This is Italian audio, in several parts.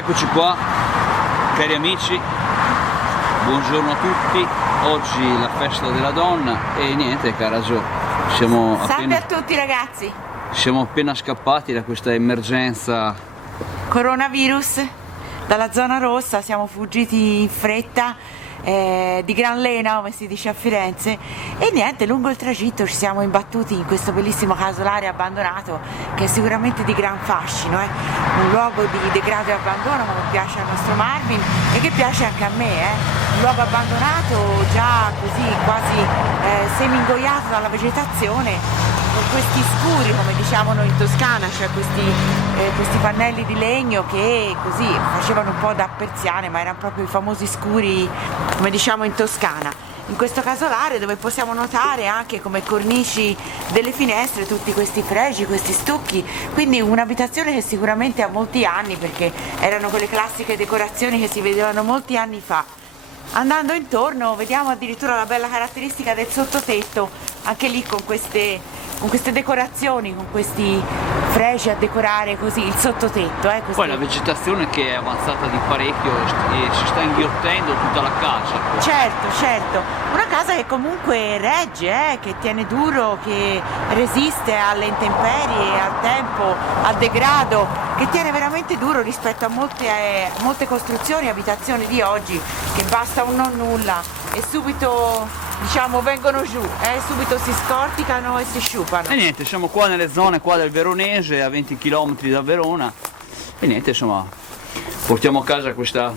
Eccoci qua, cari amici, buongiorno a tutti. Oggi la festa della donna e niente, cara Gio, salve a tutti ragazzi. Siamo appena scappati da questa emergenza coronavirus dalla zona rossa, siamo fuggiti in fretta di gran lena, come si dice a Firenze, e niente, lungo il tragitto ci siamo imbattuti in questo bellissimo casolare abbandonato che è sicuramente di gran fascino, un luogo di degrado e abbandono come piace al nostro Marvin e che piace anche a me, un luogo abbandonato già così quasi semi ingoiato dalla vegetazione, con questi scuri, come diciamo noi in Toscana, cioè questi pannelli di legno che così facevano un po' da persiane, ma erano proprio i famosi scuri, come diciamo in Toscana. In questo casolare dove possiamo notare anche come cornici delle finestre tutti questi fregi, questi stucchi, quindi un'abitazione che sicuramente ha molti anni, perché erano quelle classiche decorazioni che si vedevano molti anni fa. Andando intorno vediamo addirittura la bella caratteristica del sottotetto, anche lì con queste decorazioni, con questi fregi a decorare così il sottotetto. Poi la vegetazione che è avanzata di parecchio e si sta inghiottendo tutta la casa. Certo, una casa che comunque regge, che tiene duro, che resiste alle intemperie, al tempo, al degrado, che tiene veramente duro rispetto a molte costruzioni e abitazioni di oggi, che basta un non nulla e subito vengono giù, subito si scorticano e si sciupano. E niente, siamo qua nelle zone del Veronese, a 20 km da Verona, e niente, insomma, portiamo a casa questa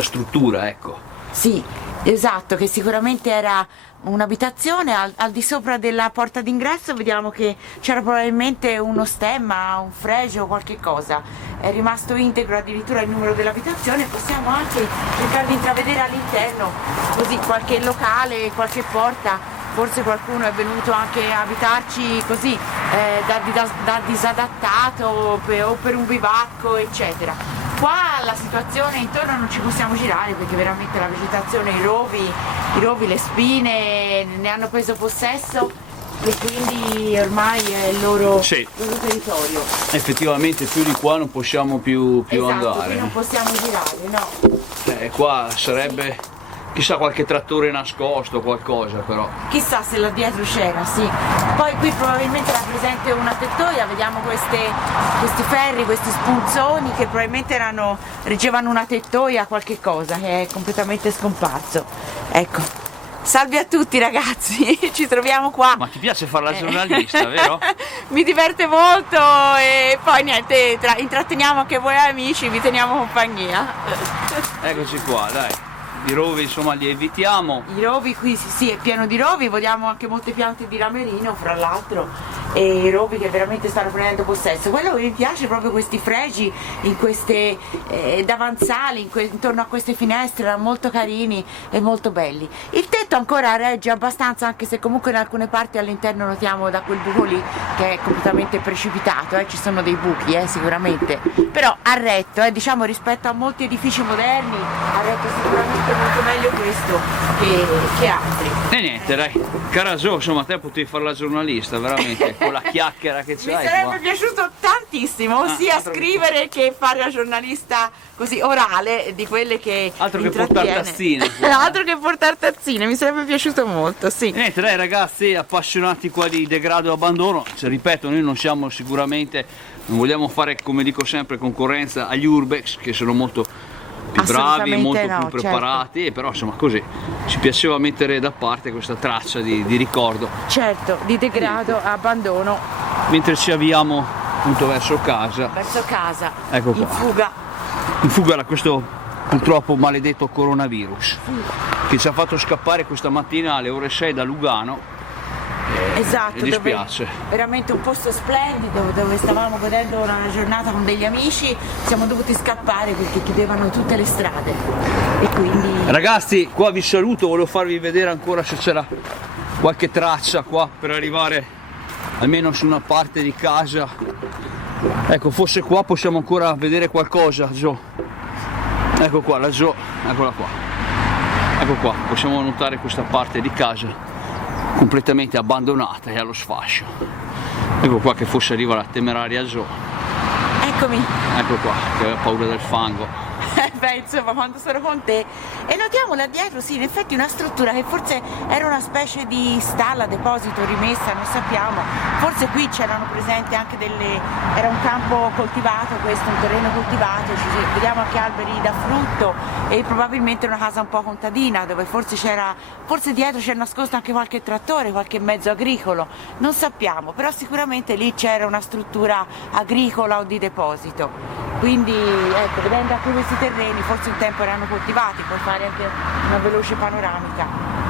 struttura, ecco. Sì, esatto, che sicuramente era un'abitazione. Al di sopra della porta d'ingresso vediamo che c'era probabilmente uno stemma, un fregio o qualche cosa. È rimasto integro addirittura il numero dell'abitazione. Possiamo anche cercare di intravedere all'interno così qualche locale, qualche porta. Forse qualcuno è venuto anche a abitarci così da disadattato o per un bivacco, eccetera. Qua la situazione intorno non ci possiamo girare perché veramente la vegetazione, i rovi, le spine ne hanno preso possesso e quindi ormai è il loro territorio. Effettivamente più di qua non possiamo più andare. Qui non possiamo girare, no. Qua sarebbe chissà qualche trattore nascosto o qualcosa, però. Chissà se là dietro c'era, sì. Poi qui probabilmente era presente una tettoia, vediamo questi ferri, questi spunzoni che probabilmente reggevano una tettoia, qualche cosa che è completamente scomparso. Ecco. Salve a tutti ragazzi, ci troviamo qua. Ma ti piace fare la giornalista, vero? Mi diverte molto e poi niente, intratteniamo anche voi amici, vi teniamo compagnia. Eccoci qua, dai. I rovi insomma li evitiamo. I rovi qui sì, è pieno di rovi, vediamo anche molte piante di ramerino fra l'altro, e i rovi che veramente stanno prendendo possesso. Quello che mi piace è proprio questi fregi in queste davanzali, intorno a queste finestre, erano molto carini e molto belli. Il tetto ancora regge abbastanza, anche se comunque in alcune parti all'interno notiamo da quel buco lì che è completamente precipitato, ci sono dei buchi sicuramente, però ha retto, diciamo rispetto a molti edifici moderni ha retto sicuramente molto meglio questo che altri. E niente, dai, cara Gio, insomma te potevi fare la giornalista, veramente, con la chiacchiera che c'hai. Mi sarebbe piaciuto tantissimo, sia scrivere che fare la giornalista così orale, di quelle che altro che portare tazzine. Altro che portare tazzine, mi sarebbe piaciuto molto, sì. E niente, dai ragazzi, appassionati qua di degrado e abbandono, ripeto, noi non siamo sicuramente, non vogliamo fare, come dico sempre, concorrenza agli urbex, che sono molto più bravi, molto più preparati, però insomma così ci piaceva mettere da parte questa traccia di ricordo. Certo, di degrado, abbandono. Mentre ci avviamo appunto verso casa. Ecco qua. In fuga da questo purtroppo maledetto coronavirus che ci ha fatto scappare questa mattina alle ore 6 da Lugano. Esatto, mi dispiace. Veramente un posto splendido dove stavamo godendo una giornata con degli amici, siamo dovuti scappare perché chiudevano tutte le strade e quindi... Ragazzi, qua vi saluto, volevo farvi vedere ancora se c'era qualche traccia qua per arrivare almeno su una parte di casa. Ecco, forse qua possiamo ancora vedere qualcosa, Gio. Ecco qua, la Gio, eccola qua. Ecco qua, possiamo notare questa parte di casa completamente abbandonata e allo sfascio. Ecco qua che forse arriva la temeraria Gio. Eccomi. Ecco qua, che aveva paura del fango. Beh, insomma, quando sono con te. E notiamo là dietro, sì, in effetti una struttura che forse era una specie di stalla, deposito, rimessa, non sappiamo. Forse qui c'erano presenti anche era un campo coltivato, questo, un terreno coltivato, vediamo anche alberi da frutto e probabilmente una casa un po' contadina, dove forse dietro c'era nascosto anche qualche trattore, qualche mezzo agricolo, non sappiamo, però sicuramente lì c'era una struttura agricola o di deposito. Quindi ecco, vedendo anche questi terreni, forse un tempo erano coltivati, puoi fare anche una veloce panoramica.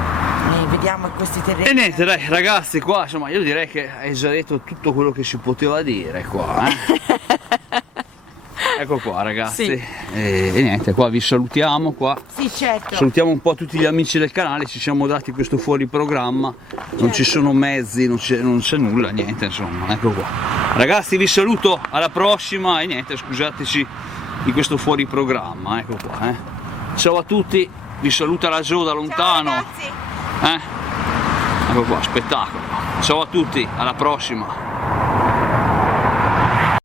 E vediamo questi terreni. E niente, dai ragazzi, qua insomma io direi che hai già detto tutto quello che si poteva dire qua. Ecco qua ragazzi, sì. E niente, qua vi salutiamo qua. Sì, certo. Salutiamo un po' tutti gli amici del canale, ci siamo dati questo fuori programma, non ci sono mezzi, non c'è nulla, niente insomma, ecco qua. Ragazzi vi saluto, alla prossima e niente, scusateci di questo fuori programma, ecco qua. Ciao a tutti, vi saluta la Gio da lontano. Ciao ragazzi. Ecco qua, spettacolo. Ciao a tutti, alla prossima.